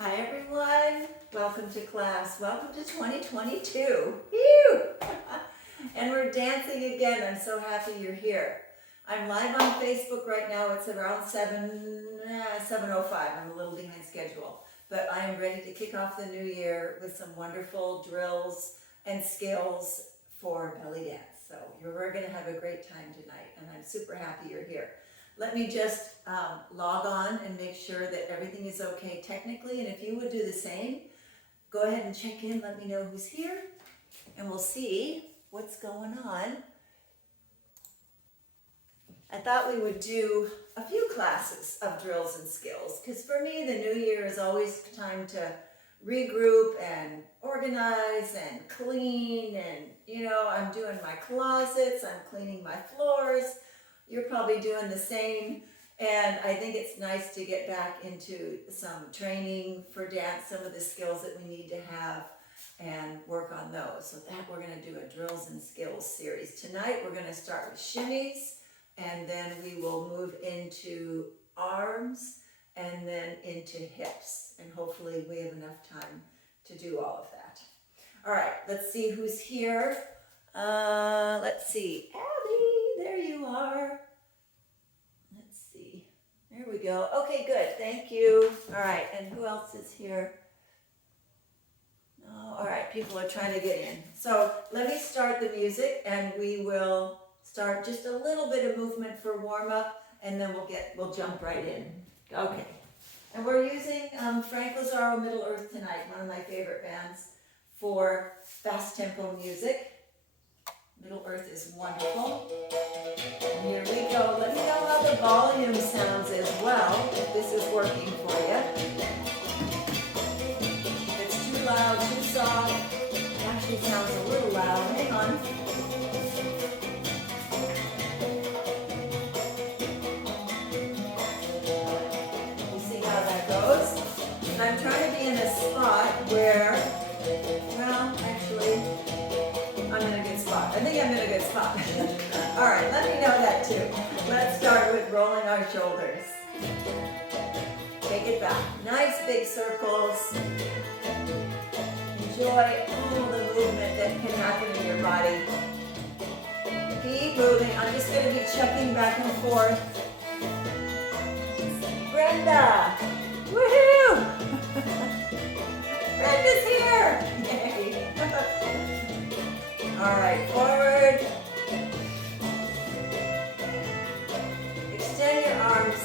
Hi everyone, welcome to class, welcome to 2022, Whew! And we're dancing again. I'm so happy you're here. I'm live on Facebook right now. It's around 7:05. I'm a little behind schedule, but I am ready to kick off the new year with some wonderful drills and skills for belly dance. So we're going to have a great time tonight, and I'm super happy you're here. Let me just log on and make sure that everything is okay technically, and if you would do the same, go ahead and check in, let me know who's here, and we'll see what's going on. I thought we would do a few classes of drills and skills, because for me the new year is always time to regroup and organize and clean, and I'm doing my closets, I'm cleaning my floors. You're probably doing the same, and I think it's nice to get back into some training for dance, some of the skills that we need to have, and work on those. So that we're going to do a drills and skills series. Tonight we're going to start with shimmies, and then we will move into arms, and then into hips, and hopefully we have enough time to do all of that. All right, let's see who's here. Let's see, Abby, there you are. Let's see, there we go. Okay, good, thank you. All right, and who else is here? Oh, all right, people are trying to get in. So let me start the music, and we will start just a little bit of movement for warm up, and then we'll jump right in. Okay, and we're using Frank Lazaro Middle-Earth tonight, one of my favorite bands for fast tempo music. Middle-Earth is wonderful. And here we go. Let me know how the volume sounds as well, if this is working for you. If it's too loud, too soft, it actually sounds a little loud. Hang on. You see how that goes? And I'm trying to be in a spot where, well, actually, I'm in a good spot. I think I'm in a good spot. All right, let me know that too. Let's start with rolling our shoulders. Take it back. Nice big circles. Enjoy all the movement that can happen in your body. Keep moving. I'm just going to be checking back and forth. Brenda! Woohoo! Brenda's here! Yay! All right, forward. Extend your arms.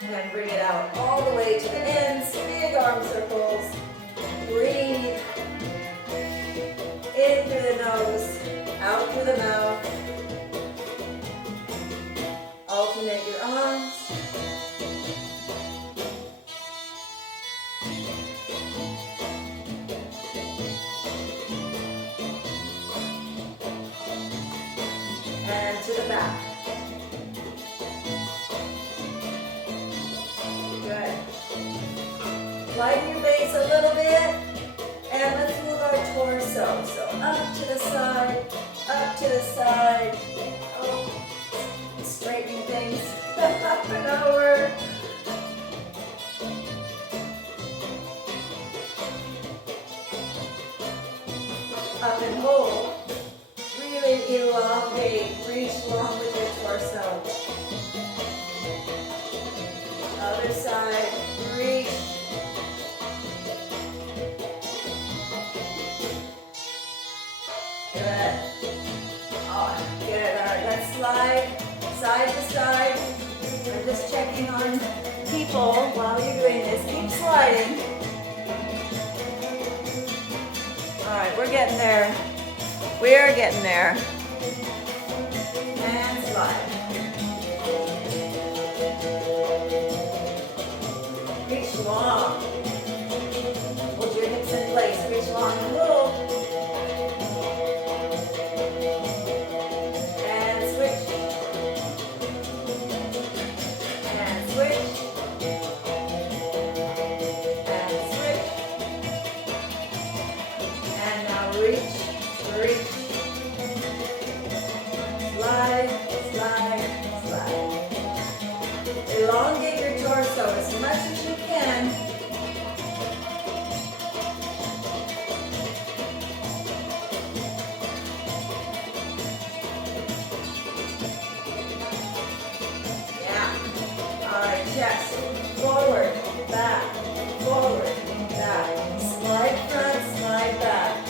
And bring it out all the way to the ends. Big arm circles. Breathe. In through the nose, out through the mouth. Alternate your arms. And to the back. Good. Lighten your base a little bit. And let's move our torso. So up to the side, up to the side. Oh, straightening things. Up and over. Up and hold. Really elongate, reach long with your torso. Other side, reach. Good. Oh, good. All right, let's slide side to side. I'm just checking on people while you're doing this. Keep sliding. All right, we're getting there. We're getting there. And slide. Reach long. Hold your hips in place. Reach long and pull. And switch. And switch. And switch. And now reach. Reach. Slide, slide, slide. Elongate your torso. So as much as you can. Yeah. All right, chest. Forward, back, forward, back. Slide front, slide back.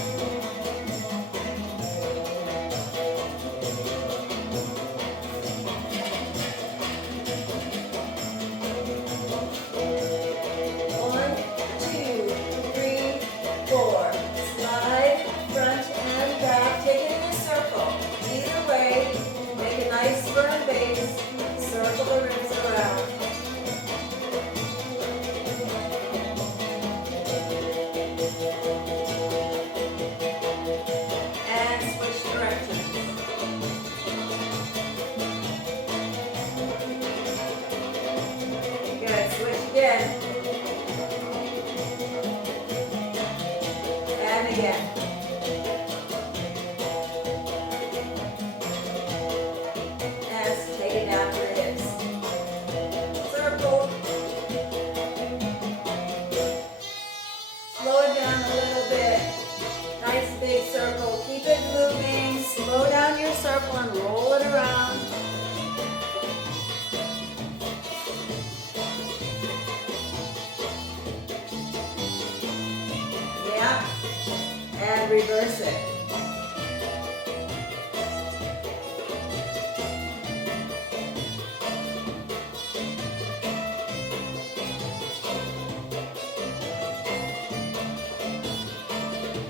Reverse it.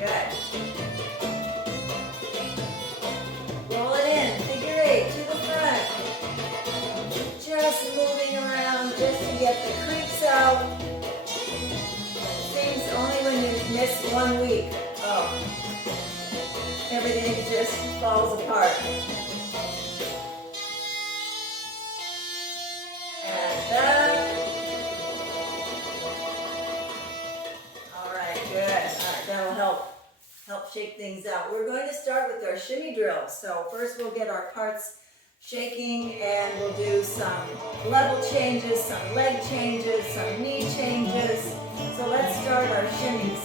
Good. Roll it in, figure 8 to the front. Just moving around just to get the creeps out. Seems only when you miss 1 week. Oh, everything just falls apart. And back. All right, good. All right, that'll help shake things out. We're going to start with our shimmy drill. So first we'll get our parts shaking and we'll do some level changes, some leg changes, some knee changes. So let's start our shimmies.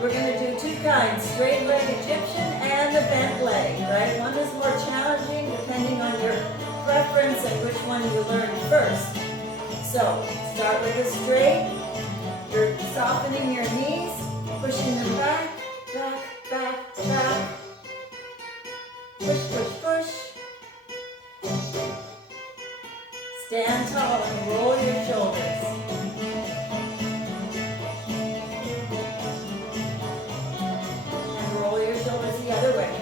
We're going to do 2 kinds, straight leg Egyptian and the bent leg, right? One is more challenging depending on your preference and which one you learn first. So start with a straight. You're softening your knees, pushing them back, back, back, back. Push, push, push. Stand tall and roll your shoulders. And roll your shoulders the other way.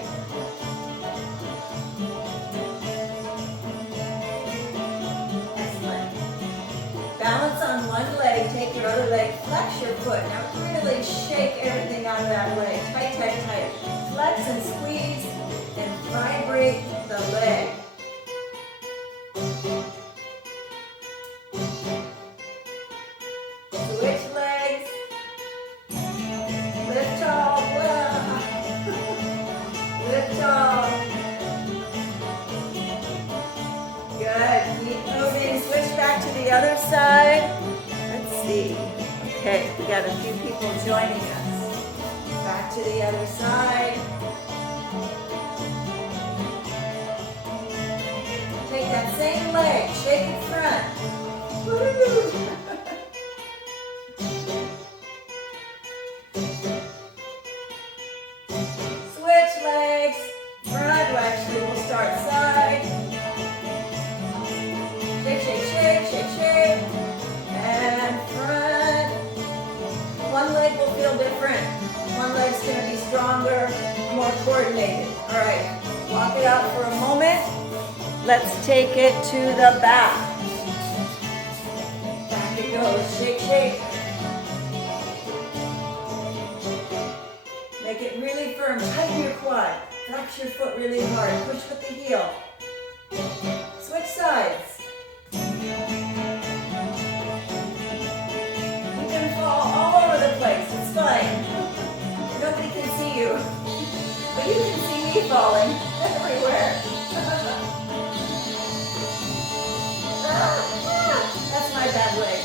Excellent. Balance on one leg, take your other leg, flex your foot. Now really shake everything out of that leg. Tight, tight, tight. Flex and squeeze and vibrate the leg. Switch legs. Lift tall. Lift tall. Good. Keep moving. Switch back to the other side. Let's see. Okay, we got a few people joining us. Back to the other side. Take that same leg, shake it front. Woo! Switch legs, front. Actually, we'll start side. Shake, shake, shake, shake, shake. And front. One leg will feel different. One leg's going to be stronger, more coordinated. All right, walk it out for a moment. Let's take it to the back. Back it goes. Shake, shake. Make it really firm. Tighten your quad. Flex your foot really hard. Push with the heel. Switch sides. You can fall all over the place. It's fine. Nobody can see you. But you can see me falling everywhere. That's my bad leg.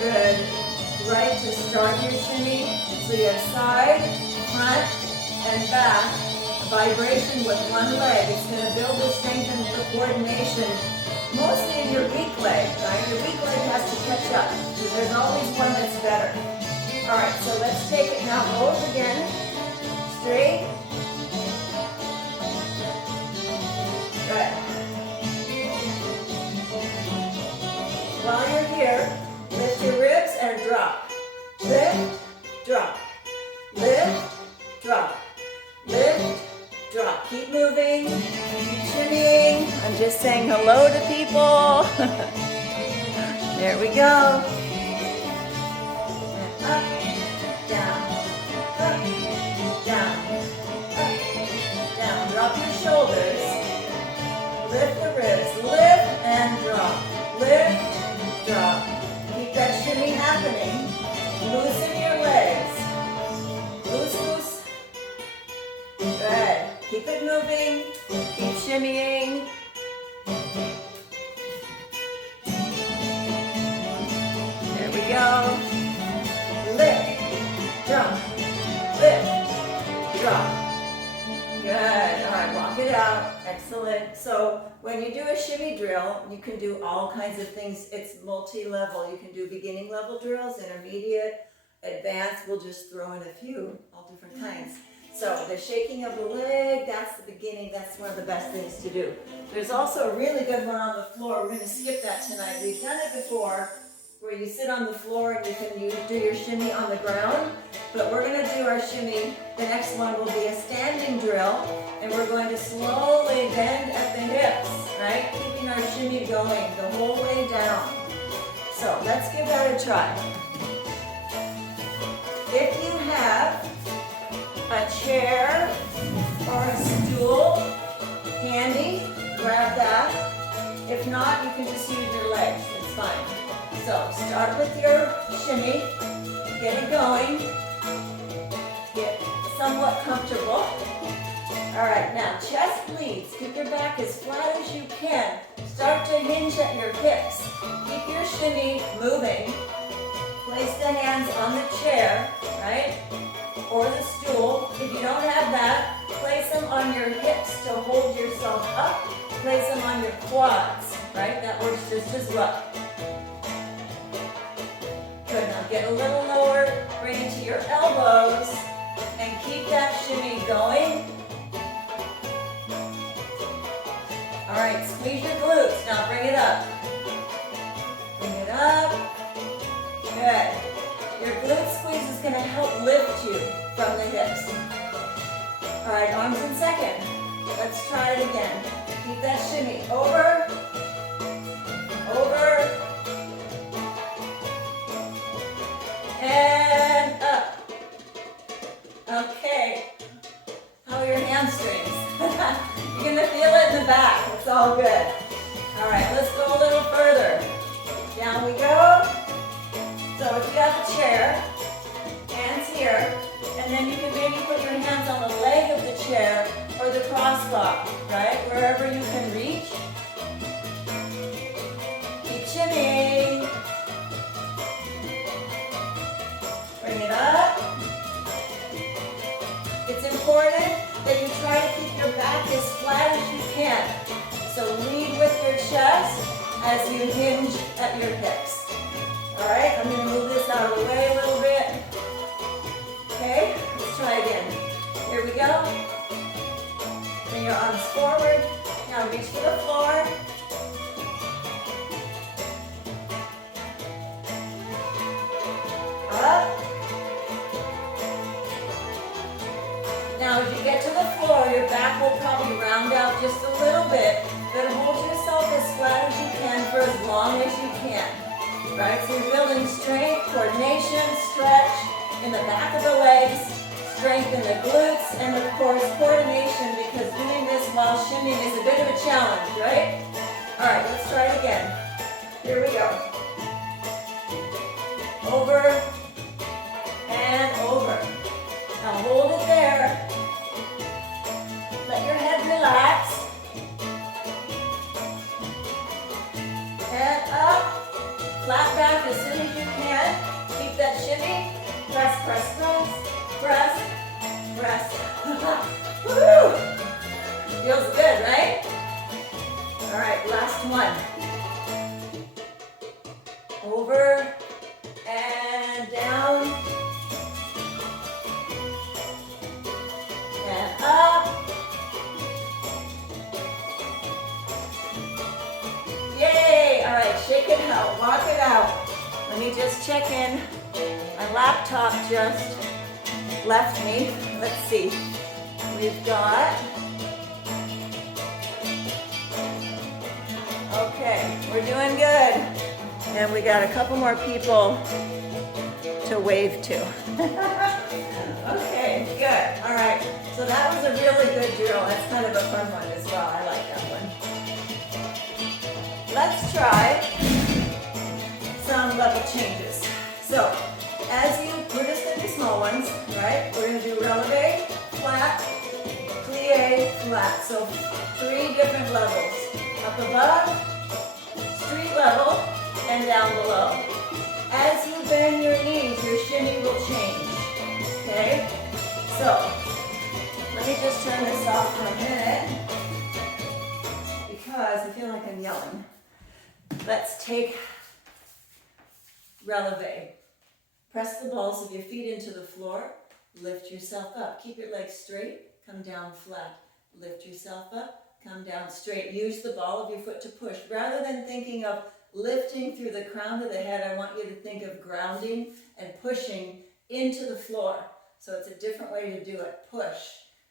good, right, to start your shimmy. So you have side, front, and back. Vibration with one leg. It's going to build the strength and the coordination, mostly in your weak leg, right? Your weak leg has to catch up, because there's always one that's better. All right, so let's take it now. Both again. Straight. Good. While you're here, lift your ribs and drop. Lift, drop. Lift, drop. Lift, drop. Keep moving. Keep shimmying. I'm just saying hello to people. There we go. And up, down, up, down, up, down. Drop your shoulders. Lift the ribs. Lift and drop. Lift, drop. Keep that shimmy happening. Loosen your legs. Loose, loose. Good. Keep it moving. Keep shimmying. There we go. Lift, drop, lift, drop. Good. All right, walk it out. Excellent. So when you do a shimmy drill, you can do all kinds of things. It's multi-level. You can do beginning level drills, intermediate, advanced. We'll just throw in a few, all different kinds. So the shaking of the leg, that's the beginning. That's one of the best things to do. There's also a really good one on the floor. We're going to skip that tonight. We've done it before, where you sit on the floor and you do your shimmy on the ground. But we're going to do our shimmy. The next one will be a standing drill, and we're going to slowly bend at the hips, right? Keeping our shimmy going the whole way down. So let's give that a try. If you have a chair or a stool handy, grab that. If not, you can just use your legs. It's fine. So start with your shimmy, get it going, get somewhat comfortable. All right, now chest leads. Keep your back as flat as you can. Start to hinge at your hips. Keep your shimmy moving. Place the hands on the chair, right? Or the stool. If you don't have that, place them on your hips to hold yourself up. Place them on your quads, right? That works just as well. Good, now get a little lower, bring it to your elbows, and keep that shimmy going. All right, squeeze your glutes. Now bring it up. Bring it up. Good. Your glute squeeze is going to help lift you from the hips. All right, arms in second. Let's try it again. Keep that shimmy. Over. Over. And up. Okay. How are your hamstrings? You're going to feel it in the back. It's all good. All right, let's go a little further. Down we go. So if you have a chair, hands here, and then you can maybe put your hands on the leg of the chair or the crossbar, right? Wherever you can reach. Keep shimmying. Bring it up. It's important that you try to keep your back as flat as you can. So lead with your chest as you hinge at your hips. All right, I'm going to move this out of the way a little bit. Okay, let's try again. Here we go. Bring your arms forward. Now reach to the floor. Up. Now as you get to the floor, your back will probably round out just a little bit, but hold yourself as flat as you can for as long as you can. Right, so you're building strength, coordination, stretch in the back of the legs, strength in the glutes, and of course coordination, because doing this while shimmying is a bit of a challenge, right? All right, let's try it again. Here we go. Over and over. Now hold it there. Let your head relax. And up. Flat back as soon as you can. press, press, press, press. Woo! Feels good, right? All right, last one. Over and down and up. Yay! All right, shake it out, walk it out. Let me just check in. My laptop just left me. Let's see. We've got, okay, we're doing good. And we got a couple more people to wave to. Okay, good. All right. So that was a really good drill. That's kind of a fun one as well. I like that one. Let's try some level changes. So, we're just going to do small ones, right? We're going to do releve, flat, plie, flat. So 3 different levels. Up above, street level, and down below. As you bend your knees, your shimmy will change. Okay? So, let me just turn this off for a minute because I feel like I'm yelling. Let's take releve. Press the balls of your feet into the floor. Lift yourself up. Keep your legs straight. Come down flat. Lift yourself up. Come down straight. Use the ball of your foot to push. Rather than thinking of lifting through the crown of the head, I want you to think of grounding and pushing into the floor. So it's a different way to do it. Push.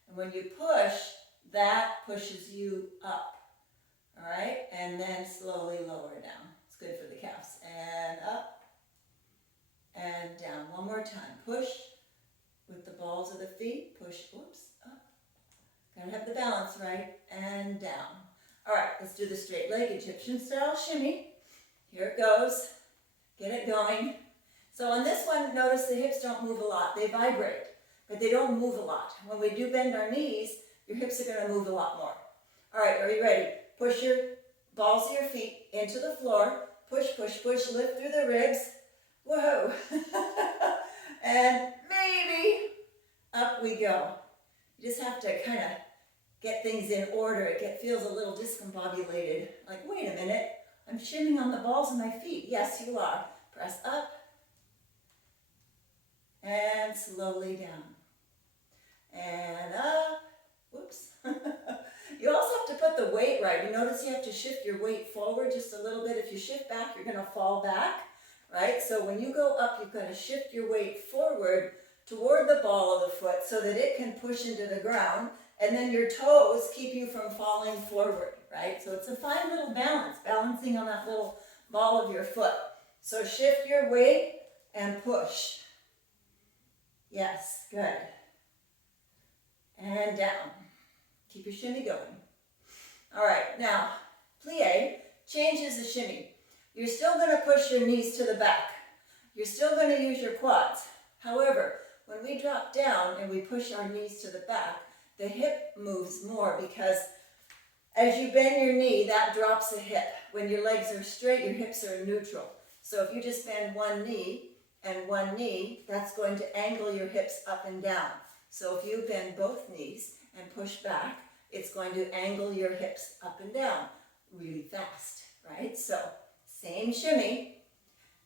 And when you push, that pushes you up. All right? And then slowly lower down. It's good for the calves. And up. And down. One more time. Push with the balls of the feet. Push. Oops. Up. Gotta have the balance right. And down. All right. Let's do the straight leg Egyptian style shimmy. Here it goes. Get it going. So on this one, notice the hips don't move a lot. They vibrate, but they don't move a lot. When we do bend our knees, your hips are going to move a lot more. All right. Are you ready? Push your balls of your feet into the floor. Push, push, push. Lift through the ribs. Whoa. And maybe up we go. You just have to kind of get things in order. It feels a little discombobulated. Like, wait a minute. I'm shimming on the balls of my feet. Yes, you are. Press up. And slowly down. And up. Whoops. You also have to put the weight right. You notice you have to shift your weight forward just a little bit. If you shift back, you're going to fall back. Right? So when you go up, you've got to shift your weight forward toward the ball of the foot so that it can push into the ground, and then your toes keep you from falling forward, right? So it's a fine little balance, balancing on that little ball of your foot. So shift your weight and push. Yes, good. And down. Keep your shimmy going. All right, now, plie changes the shimmy. You're still going to push your knees to the back. You're still going to use your quads. However, when we drop down and we push our knees to the back, the hip moves more because as you bend your knee, that drops the hip. When your legs are straight, your hips are neutral. So if you just bend one knee and one knee, that's going to angle your hips up and down. So if you bend both knees and push back, it's going to angle your hips up and down really fast, right? So same shimmy,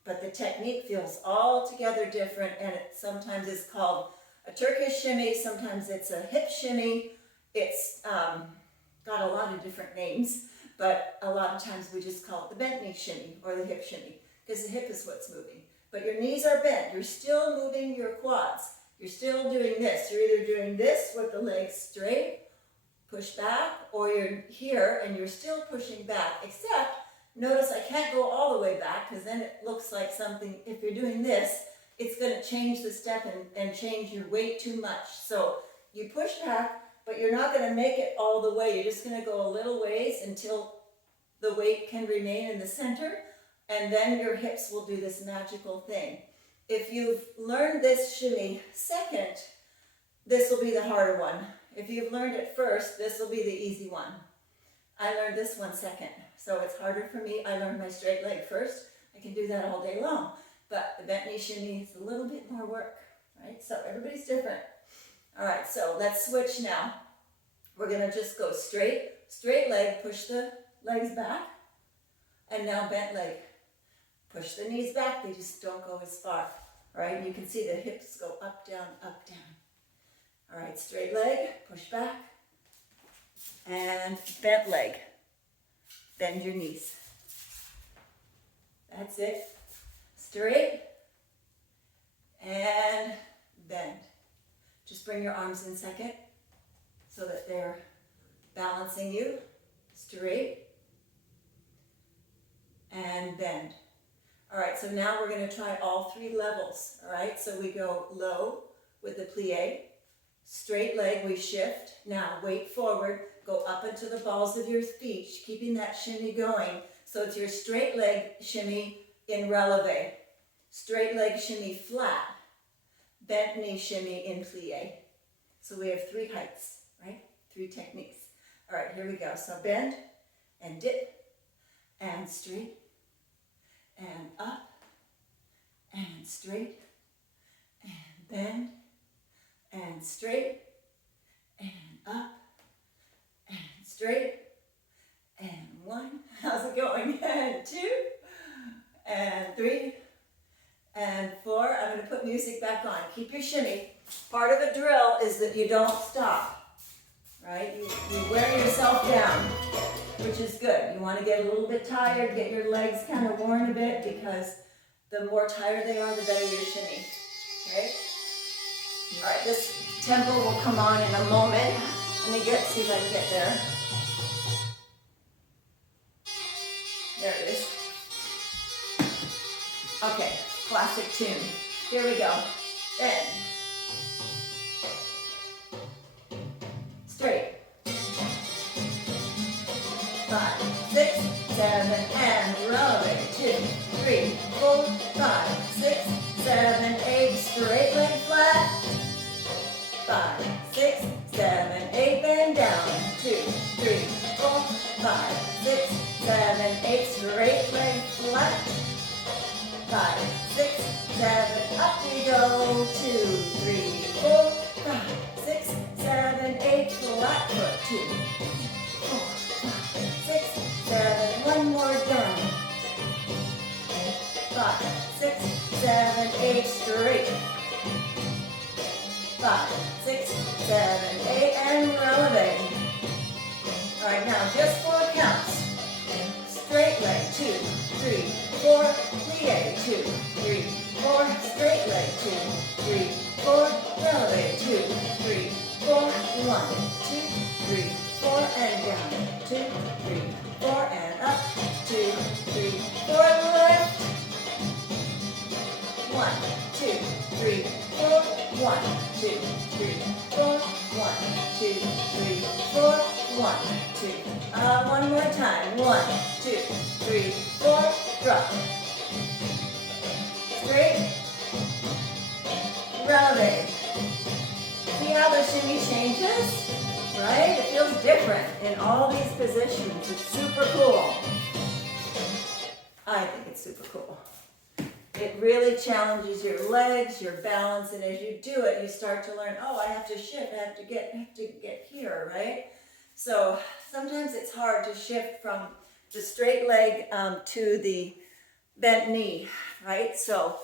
but the technique feels altogether different, and it sometimes is called a Turkish shimmy, sometimes it's a hip shimmy. It's got a lot of different names, but a lot of times we just call it the bent knee shimmy or the hip shimmy because the hip is what's moving. But your knees are bent. You're still moving your quads. You're still doing this. You're either doing this with the legs straight, push back, or you're here and you're still pushing back, except notice I can't go all the way back because then it looks like something, if you're doing this, it's going to change the step and change your weight too much. So you push back, but you're not going to make it all the way. You're just going to go a little ways until the weight can remain in the center, and then your hips will do this magical thing. If you've learned this shimmy second, this will be the harder one. If you've learned it first, this will be the easy one. I learned this one second, so it's harder for me. I learned my straight leg first. I can do that all day long. But the bent knee shimmy is a little bit more work, right? So everybody's different. All right, so let's switch now. We're gonna just go straight leg, push the legs back, and now bent leg. Push the knees back, they just don't go as far. All right, and you can see the hips go up, down, up, down. All right, straight leg, push back, and bent leg. Bend your knees. That's it. Straight, and bend. Just bring your arms in second so that they're balancing you. Straight, and bend. All right, so now we're going to try all three levels. All right, so we go low with the plie. Straight leg, we shift. Now, weight forward, go up into the balls of your feet, keeping that shimmy going. So it's your straight leg shimmy in releve. Straight leg shimmy flat. Bent knee shimmy in plie. So we have three heights, right? Three techniques. All right, here we go. So bend and dip and straight and up and straight and bend and straight and up and straight and one. How's it going? And two and three and four. I'm going to put music back on. Keep your shimmy. Part of a drill is that you don't stop, right? You wear yourself down, which is good. You want to get a little bit tired, get your legs kind of worn a bit, because the more tired they are, the better your shimmy, okay? All right, this tempo will come on in a moment. Let me see if I can get there. There it is. Okay, classic tune. Here we go. Bend. Straight. 5, 6, 7, and roll it. 2, 3, 4, 5, 6, 7, 8. Straight leg flat. 5, 6, 7, 8. Bend down. 2, 3, 4, 5, 6, 7, 8. Straight leg flat. 5, 6, 7. Up we go. 2, 3, 4, 5, 6, 7, 8. Flat foot. 2, 4, 5, 6, 7. One more down. 5, 6, 7, 8. Straight. 5, 6, 7, 8. And relevate. All right, now just 4 counts. Straight leg. 2, 3, 4. Plie. 2, 3, 4. Straight leg. 2, 3, 4. Releve. 2, 3, 4. 1, 2, 3, 4. And down. 2, 3, 4. And up. 2, 3, 4. Lift. 1, 2, 3, 4. 1, 2, 3, 4. 1, 2, 3, 4. 1, 2. One more time. 1, 2, 3, 4. Drop. Straight. Releve. See how the shimmy changes? Right? It feels different in all these positions. It's super cool. I think it's super cool. It really challenges your legs, your balance, and as you do it, you start to learn, oh, I have to shift, I have to get here, right? So sometimes it's hard to shift from the straight leg to the bent knee, right? So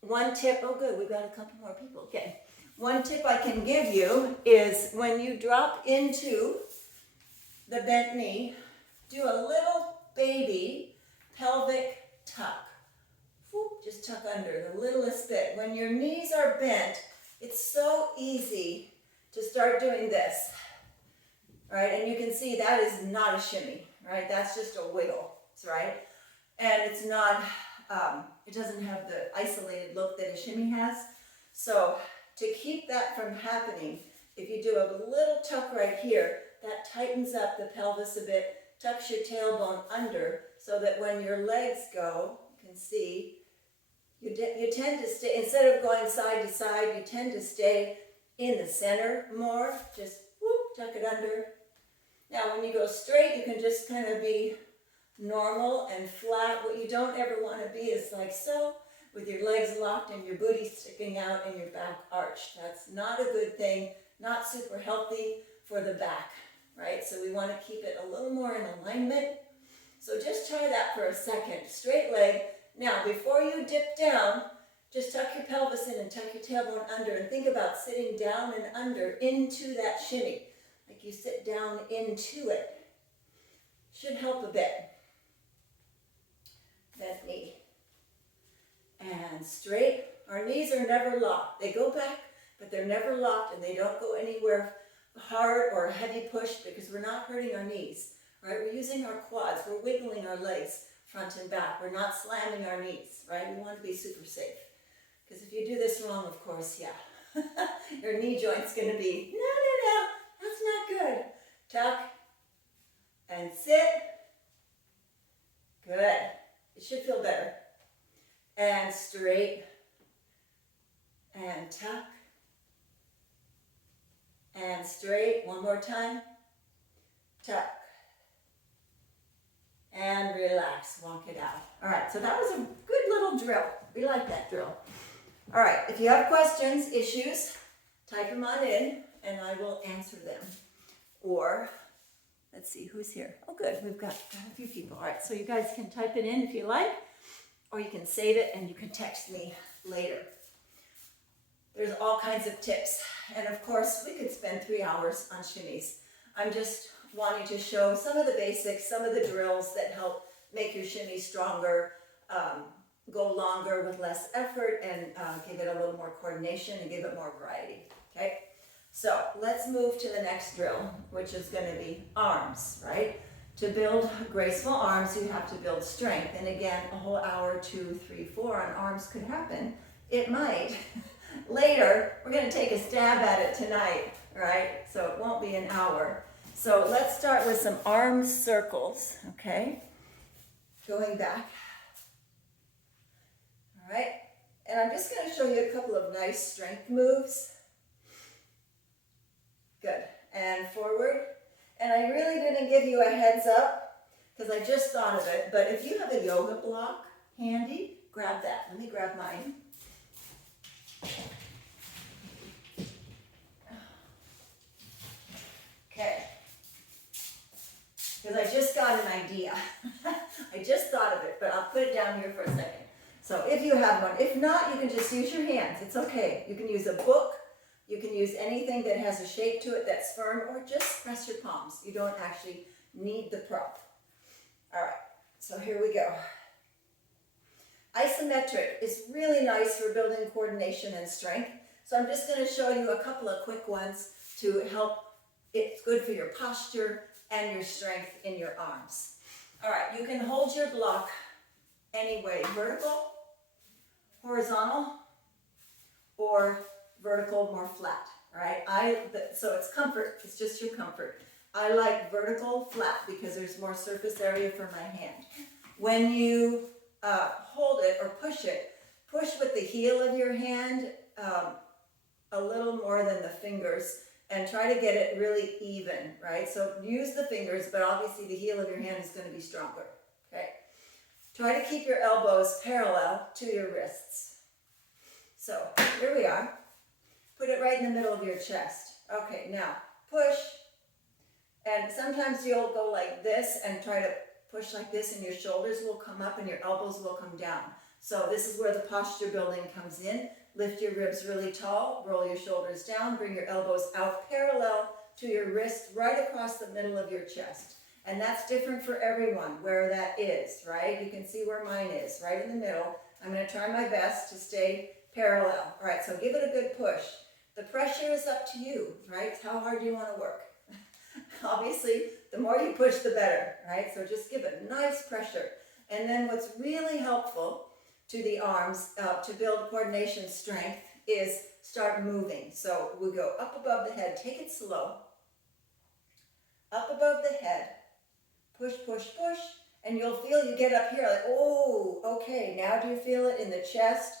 one tip, oh good, we've got a couple more people, okay. One tip I can give you is when you drop into the bent knee, do a little baby pelvic tuck. Whoop, just tuck under the littlest bit. When your knees are bent, it's so easy to start doing this, right? And you can see that is not a shimmy, right? That's just a wiggle, right? And it's not, it doesn't have the isolated look that a shimmy has. So to keep that from happening, if you do a little tuck right here, that tightens up the pelvis a bit, tucks your tailbone under, so that when your legs go, you can see, you tend to stay, instead of going side to side, you tend to stay in the center more. Just whoop, tuck it under. Now when you go straight, you can just kind of be normal and flat. What you don't ever want to be is like so, with your legs locked and your booty sticking out and your back arched. That's not a good thing, not super healthy for the back, right? So we want to keep it a little more in alignment. So just try that for a second. Straight leg. Now, before you dip down, just tuck your pelvis in and tuck your tailbone under and think about sitting down and under into that shimmy. Like you sit down into it. Should help a bit. Bent knee. And straight. Our knees are never locked. They go back, but they're never locked and they don't go anywhere hard or a heavy push because we're not hurting our knees, right? We're using our quads. We're wiggling our legs front and back. We're not slamming our knees, right? We want to be super safe. Because if you do this wrong, of course, yeah, your knee joint's going to be, no, that's not good. Tuck and sit. Good. It should feel better. And straight. And tuck. And straight. One more time. Tuck. And relax. Walk it out. All right, so that was a good little drill. We like that drill. All right, if you have questions, issues, type them on in and I will answer them. Or, let's see, who's here? Oh, good, we've got a few people. All right, so you guys can type it in if you like, or you can save it and you can text me later. There's all kinds of tips. And of course, we could spend 3 hours on shimmies. I'm just wanting to show some of the basics, some of the drills that help make your shimmy stronger, go longer with less effort, and give it a little more coordination and give it more variety, okay? So let's move to the next drill, which is going to be arms, right? To build graceful arms, you have to build strength. And again, a whole hour, 2, 3, 4 on arms could happen. It might. Later, we're going to take a stab at it tonight, right? So it won't be an hour. So let's start with some arm circles, okay? Going back. All right, and I'm just going to show you a couple of nice strength moves. Good, and forward. And I really didn't give you a heads up because I just thought of it, but if you have a yoga block handy, grab that. Let me grab mine. Okay, because I just got an idea. I just thought of it, but I'll put it down here for a second. So if you have one, if not, you can just use your hands. It's okay. You can use a book. You can use anything that has a shape to it that's firm, or just press your palms. You don't actually need the prop. All right, so here we go. Isometric is really nice for building coordination and strength. So I'm just going to show you a couple of quick ones to help. It's good for your posture and your strength in your arms. All right, you can hold your block any way, vertical, horizontal, or vertical, more flat, right? So it's comfort, it's just your comfort. I like vertical, flat, because there's more surface area for my hand. When you hold it or push with the heel of your hand a little more than the fingers, and try to get it really even, right? So use the fingers, but obviously the heel of your hand is going to be stronger, okay? Try to keep your elbows parallel to your wrists. So here we are. Put it right in the middle of your chest. Okay, now push. And sometimes you'll go like this and try to push like this, and your shoulders will come up and your elbows will come down. So this is where the posture building comes in. Lift your ribs really tall, roll your shoulders down, bring your elbows out parallel to your wrist, right across the middle of your chest. And that's different for everyone, where that is, right? You can see where mine is, right in the middle. I'm going to try my best to stay parallel. All right, so give it a good push. The pressure is up to you, right? How hard do you want to work? Obviously, the more you push, the better, right? So just give it nice pressure. And then what's really helpful to the arms to build coordination strength is start moving. So we go up above the head. Take it slow. Up above the head. Push, push, push. And you'll feel you get up here like, oh, okay. Now do you feel it in the chest?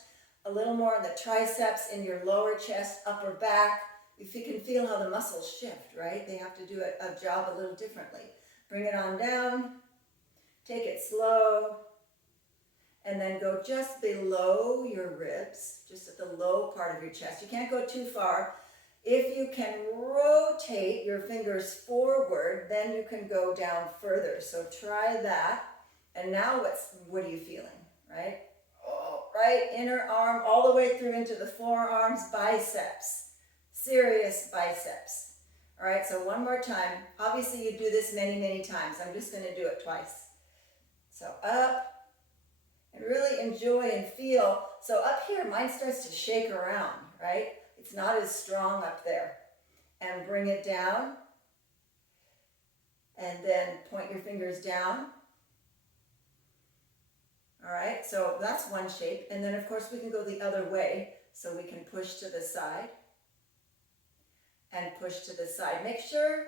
A little more in the triceps, in your lower chest, upper back. If you can feel how the muscles shift, right? They have to do a job a little differently. Bring it on down. Take it slow. and then go just below your ribs, just at the low part of your chest. You can't go too far. If you can rotate your fingers forward, then you can go down further. So try that. And now what are you feeling, right? Oh, right, inner arm all the way through into the forearms, biceps, serious biceps. All right, so one more time. Obviously you do this many, many times. I'm just gonna do it twice. So up, and really enjoy and feel. So up here, mine starts to shake around, right? It's not as strong up there. And bring it down. And then point your fingers down. All right, so that's one shape. And then of course we can go the other way. So we can push to the side and push to the side. Make sure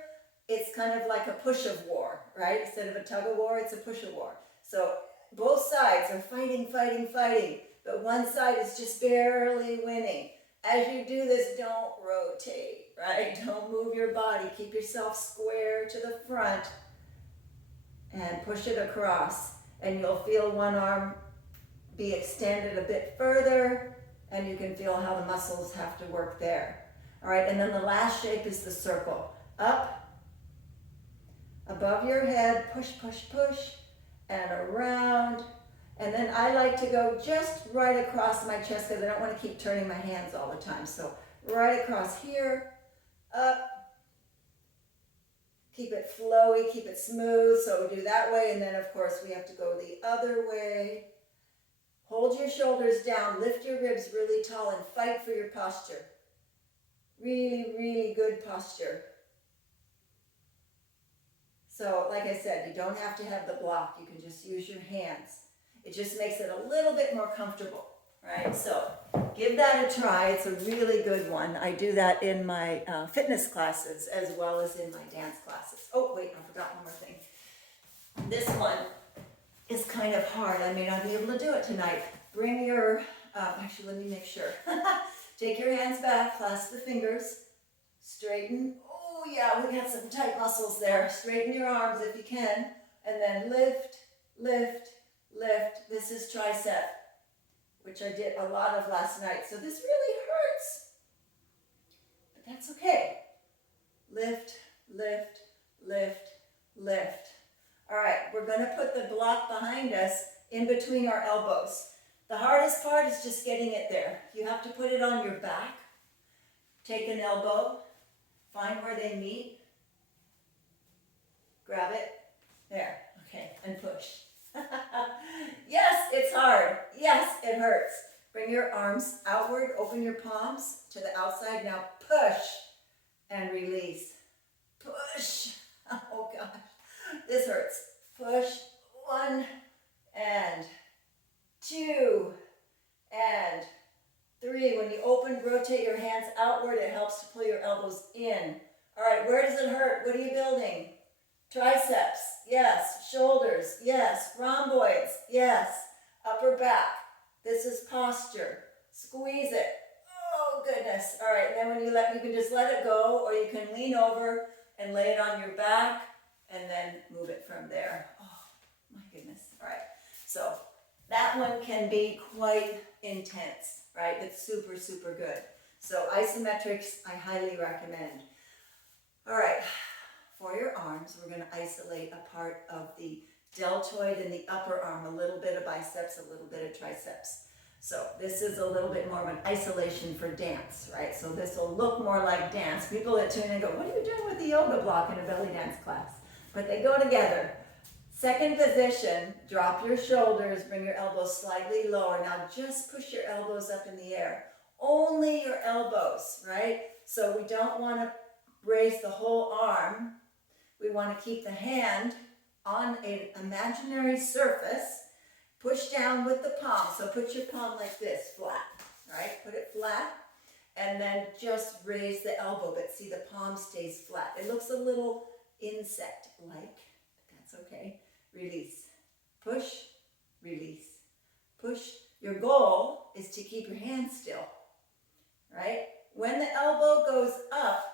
it's kind of like a push of war, right? Instead of a tug of war, it's a push of war. So both sides are fighting, fighting, fighting, but one side is just barely winning. As you do this, don't rotate, right? Don't move your body. Keep yourself square to the front and push it across. And you'll feel one arm be extended a bit further, and you can feel how the muscles have to work there. All right, and then the last shape is the circle. Up, above your head, push, push, push, and around. And then I like to go just right across my chest because I don't want to keep turning my hands all the time. So right across here, up. Keep it flowy, keep it smooth. So we do that way, and then of course we have to go the other way. Hold your shoulders down, lift your ribs really tall, and fight for your posture. Really, really good posture. So like I said, you don't have to have the block. You can just use your hands. It just makes it a little bit more comfortable, right? So give that a try. It's a really good one. I do that in my fitness classes as well as in my dance classes. Oh, wait, I forgot one more thing. This one is kind of hard. I may not be able to do it tonight. Bring your, actually, let me make sure. Take your hands back, clasp the fingers, straighten. Oh yeah, we got some tight muscles there. Straighten your arms if you can, and then lift, lift, lift. This is tricep, which I did a lot of last night. So this really hurts, but that's okay. Lift, lift, lift, lift. All right, we're gonna put the block behind us in between our elbows. The hardest part is just getting it there. You have to put it on your back. Take an elbow, find where they meet, grab it, there, okay, and push. Yes, it's hard. Yes, it hurts. Bring your arms outward, open your palms to the outside. Now push and release. Push. Oh gosh, this hurts. Push, 1 and 2 and 3. When you open, rotate your hands outward. It helps to pull your elbows in. All right, where does it hurt? What are you building? Triceps, yes. Shoulders, yes. Rhomboids, yes. Upper back. This is posture. Squeeze it. Oh, goodness. All right, then when you can just let it go, or you can lean over and lay it on your back and then move it from there. Oh, my goodness. All right, so that one can be quite intense, right? It's super, super good. So isometrics, I highly recommend. All right, for your arms, we're going to isolate a part of the deltoid and the upper arm, a little bit of biceps, a little bit of triceps. So this is a little bit more of an isolation for dance, right? So this will look more like dance. People that tune in go, what are you doing with the yoga block in a belly dance class? But they go together. Second position, drop your shoulders, bring your elbows slightly lower. Now just push your elbows up in the air. Only your elbows, right? So we don't want to raise the whole arm. We want to keep the hand on an imaginary surface. Push down with the palm. So put your palm like this, flat, right? Put it flat, and then just raise the elbow, but see the palm stays flat. It looks a little insect-like, but that's okay. Release. Push, release. Push. Your goal is to keep your hand still, right? When the elbow goes up,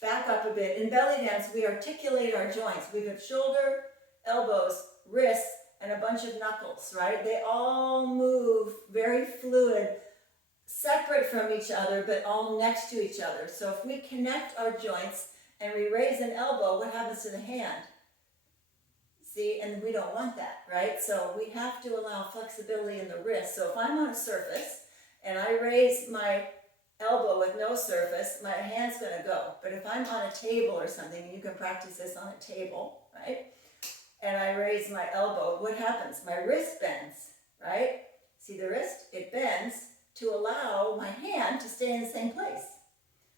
back up a bit. In belly dance, we articulate our joints. We have shoulder, elbows, wrists, and a bunch of knuckles, right? They all move very fluid, separate from each other, but all next to each other. So if we connect our joints and we raise an elbow, what happens to the hand? See, and we don't want that, right? So we have to allow flexibility in the wrist. So if I'm on a surface and I raise my elbow with no surface, my hand's going to go. But if I'm on a table or something, and you can practice this on a table, right? And I raise my elbow, what happens? My wrist bends, right? See the wrist? It bends to allow my hand to stay in the same place.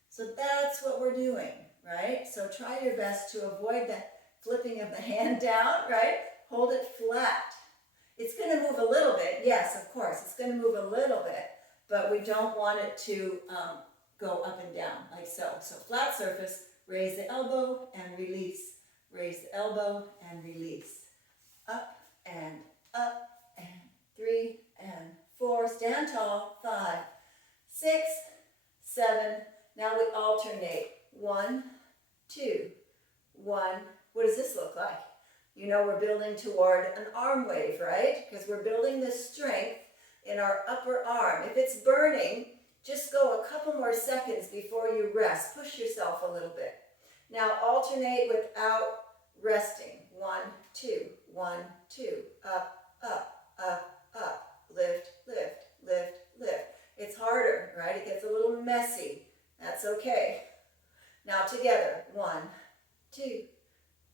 So that's what we're doing, right? So try your best to avoid the flipping of the hand down, right? Hold it flat. It's going to move a little bit. Yes, of course, it's going to move a little bit, but we don't want it to go up and down like so. So flat surface, raise the elbow and release. Raise the elbow and release. Up and 3 and 4. Stand tall. 5, 6, 7. Now we alternate. 1, 2, 1. What does this look like? You know we're building toward an arm wave, right? Because we're building this strength in our upper arm. If it's burning, just go a couple more seconds before you rest. Push yourself a little bit. Now alternate without resting. 1, 2, 1, 2. Up, up, up, up. Lift, lift, lift, lift. It's harder, right? It gets a little messy. That's okay. Now together. 1, 2,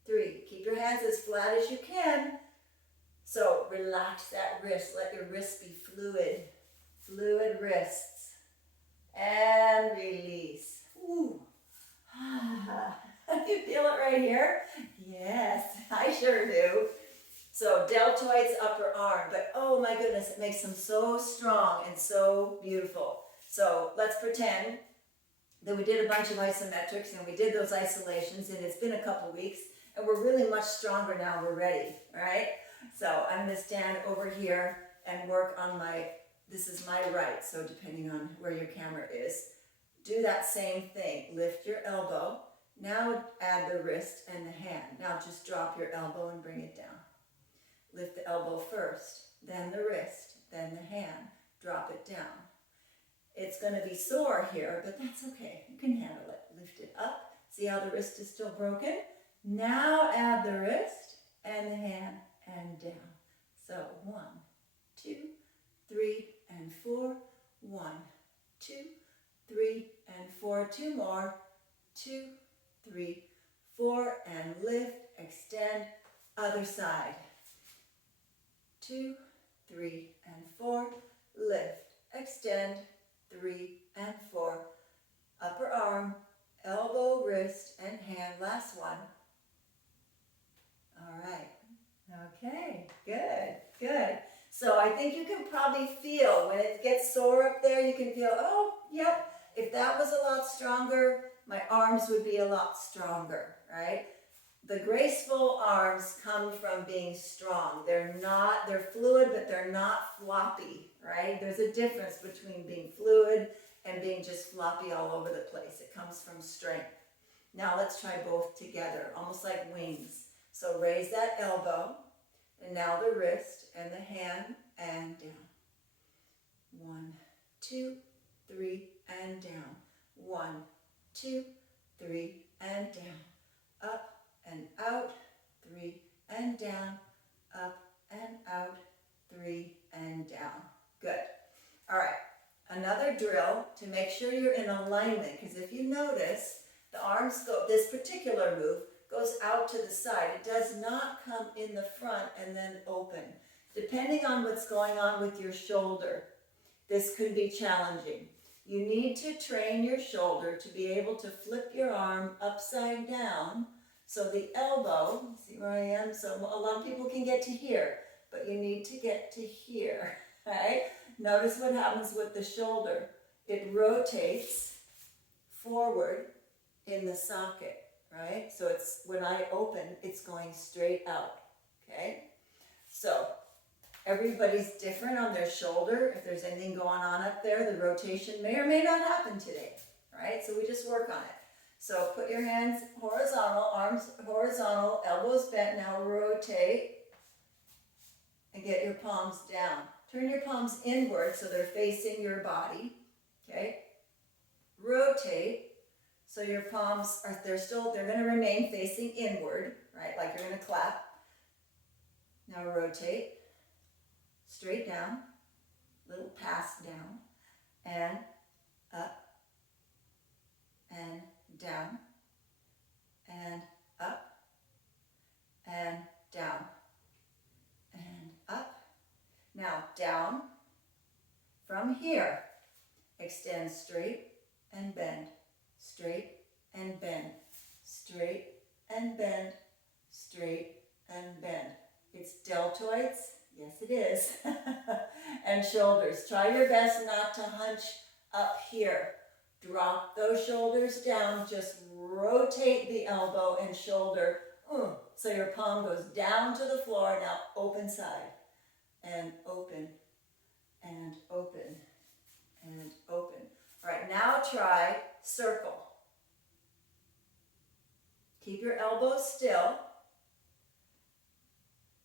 3. Keep your hands as flat as you can. So relax that wrist. Let your wrist be fluid. Fluid wrists. And release. Ooh. You feel it right here? Yes, I sure do. So deltoids, upper arm. But oh my goodness, it makes them so strong and so beautiful. So let's pretend that we did a bunch of isometrics and we did those isolations, and it's been a couple weeks and we're really much stronger now. We're ready, all right? So I'm going to stand over here and work on this is my right, so depending on where your camera is, do that same thing. Lift your elbow. Now add the wrist and the hand. Now just drop your elbow and bring it down. Lift the elbow first, then the wrist, then the hand. Drop it down. It's going to be sore here, but that's okay. You can handle it. Lift it up. See how the wrist is still broken? Now add the wrist and the hand and down. So 1, 2, 3, and 4. 1, 2, 3, and 4. 2 more. 2, 3, 4, and lift, extend, other side. 2, 3, and 4, lift, extend, 3 and 4, upper arm, elbow, wrist, and hand. Last one. All right. Okay, good, good. So I think you can probably feel when it gets sore up there, you can feel, oh, yep, if that was a lot stronger, my arms would be a lot stronger, right? The graceful arms come from being strong. They're fluid, but they're not floppy, right? There's a difference between being fluid and being just floppy all over the place. It comes from strength. Now let's try both together, almost like wings. So raise that elbow, and now the wrist and the hand, and down. 1, 2, 3, and down. 1, 2, 3, and down. Up and out, 3 and down, up and out, 3 and down. Good. All right, another drill to make sure you're in alignment, because if you notice, the arms go, this particular move goes out to the side. It does not come in the front and then open. Depending on what's going on with your shoulder, this could be challenging. You need to train your shoulder to be able to flip your arm upside down. So the elbow, see where I am? So a lot of people can get to here, but you need to get to here, right? Notice what happens with the shoulder. It rotates forward in the socket, right? So it's, when I open, it's going straight out, okay? So everybody's different on their shoulder. If there's anything going on up there, the rotation may or may not happen today, right? So we just work on it. So put your hands horizontal, arms horizontal, elbows bent. Now rotate and get your palms down. Turn your palms inward so they're facing your body, okay? Rotate so your palms are, they're going to remain facing inward, right? Like you're going to clap. Now rotate, straight down, little pass down, and up, and down, and up, and down, and up. Now down. From here, extend straight and bend, straight and bend, straight and bend, straight and bend. It's deltoids, yes it is, and shoulders. Try your best not to hunch up here. Drop those shoulders down, just rotate the elbow and shoulder, so your palm goes down to the floor. Now open side, and open, and open, and open. All right, now try circle. Keep your elbows still.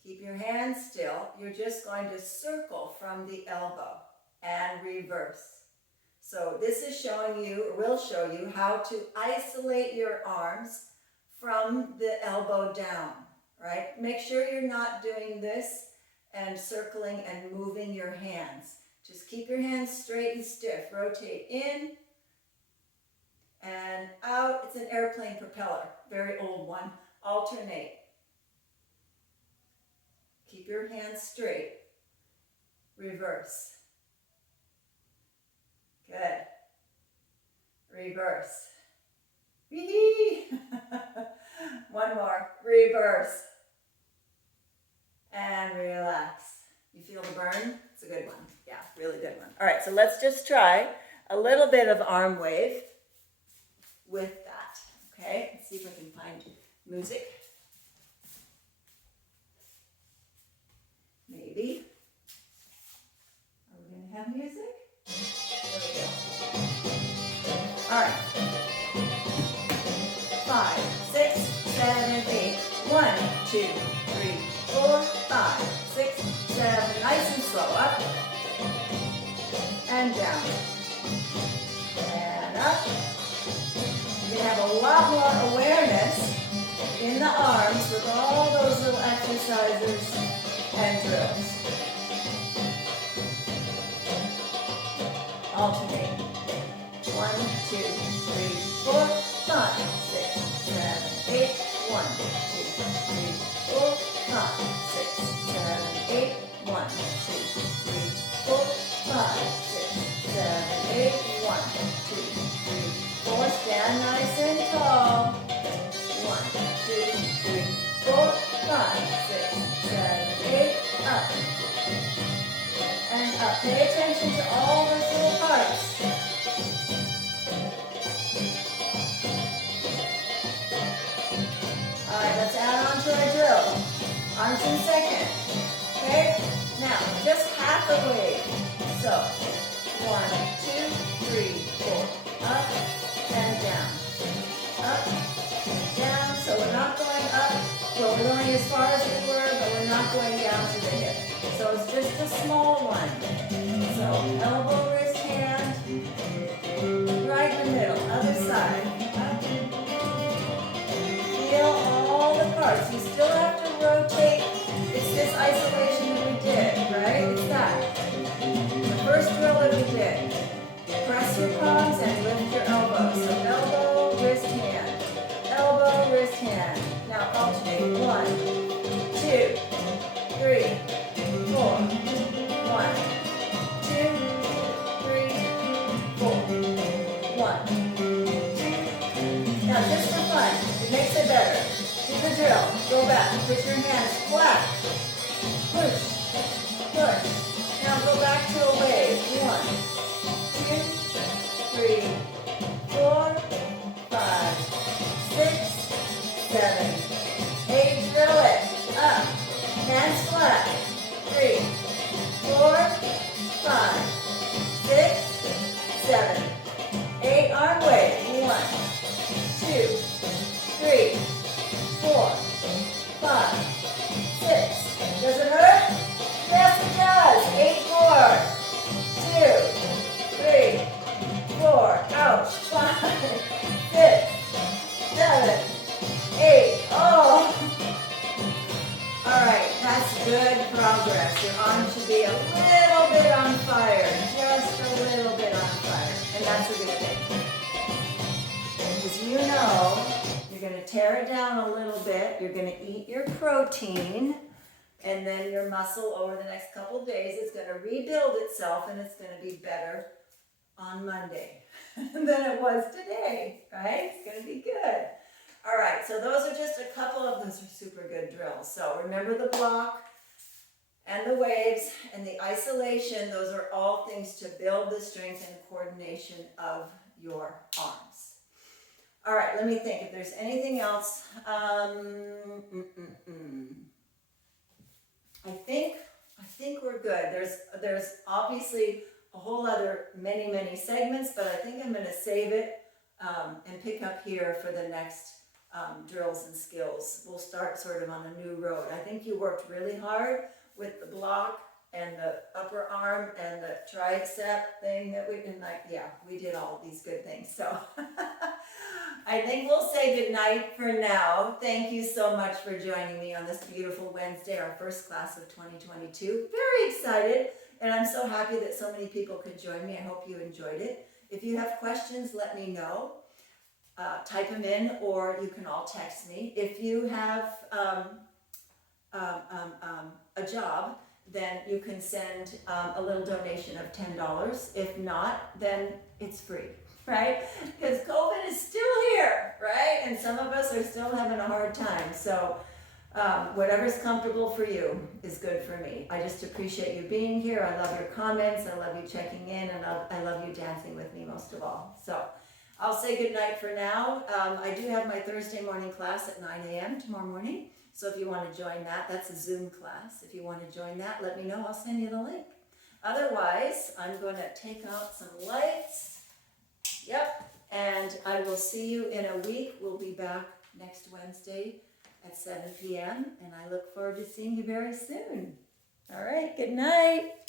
Keep your hands still. You're just going to circle from the elbow and reverse. So this is showing you, or will show you, how to isolate your arms from the elbow down, right? Make sure you're not doing this and circling and moving your hands. Just keep your hands straight and stiff. Rotate in and out. It's an airplane propeller, very old one. Alternate. Keep your hands straight. Reverse. Good. Reverse. Wee-hee. One more. Reverse. And relax. You feel the burn? It's a good one. Yeah, really good one. All right, so let's just try a little bit of arm wave with that. Okay, let's see if I can find music. Maybe. Are we going to have music? There we go. All right. 5, 6, 7, 8. 1, 2, 3, 4, 5, 6, 7. Nice and slow. Up. And down. And up. You're going to have a lot more awareness in the arms with all those little exercises and drills. Alternate. 1, 2, 3, 4, 5, 6, 7, 8. 1, 2, 3, 4, 5, 6, 7, 8. 1, 2, 3, 4, 5, 6, 7, 8. 1, 2, 3, 4. Stand nice and tall. 1, 2, 3, 4, 5, 6, 7, 8. Up. And up. Pay attention to all those little parts. All right, let's add on to our drill. Arms in second. Okay? Now, just half a wave. So, 1, 2, 3, 4. Up and down. Up and down. So we're not going up. Well, we're going as far as we were, but we're not going down to the hip. So it's just a small one. So elbow, wrist, hand, right in the middle, other side. Up. Feel all the parts. You still have to rotate. It's this isolation that we did, right? It's that. The first drill that we did. Press your palms and lift your elbows. So elbow, wrist, hand. Elbow, wrist, hand. Now alternate. 1, 2, 3, 4. 1, 2, 3, 4. 1, 2. Now just for fun, it makes it better. Do the drill. Go back. Put your hands flat. Push. Push. Now go back to a wave. 1, 2, 3, 4, 5, 6, 7, 8. Drill it. Up. Hands flat. 3, 4, 5, 6, 7, 8. Arm wave. 1, 2, 3, 4, 5, 6. Does it hurt? tear it down a little bit. You're going to eat your protein, and then your muscle over the next couple of days is going to rebuild itself, and it's going to be better on Monday than it was today, right? It's going to be good. All right, so those are just a couple of, those are super good drills. So remember the block and the waves and the isolation. Those are all things to build the strength and coordination of your arms. All right, let me think if there's anything else. I think we're good. There's obviously a whole other many segments, but I think I'm going to save it and pick up here for the next drills and skills. We'll start sort of on a new road. I think you worked really hard with the block and the upper arm and the tricep thing that we did. We did all of these good things. So I think we'll say good night for now. Thank you so much for joining me on this beautiful Wednesday, our first class of 2022. Very excited, and I'm so happy that so many people could join me. I hope you enjoyed it. If you have questions, let me know. Type them in, or you can all text me. If you have a job, then you can send a little donation of $10. If not, then it's free, right? Because COVID is still here, right? And some of us are still having a hard time. So whatever's comfortable for you is good for me. I just appreciate you being here. I love your comments. I love you checking in, and I love you dancing with me most of all. So I'll say good night for now. I do have my Thursday morning class at 9 a.m. tomorrow morning. So if you want to join that, that's a Zoom class. If you want to join that, let me know. I'll send you the link. Otherwise, I'm going to take out some lights. Yep. And I will see you in a week. We'll be back next Wednesday at 7 p.m. And I look forward to seeing you very soon. All right. Good night.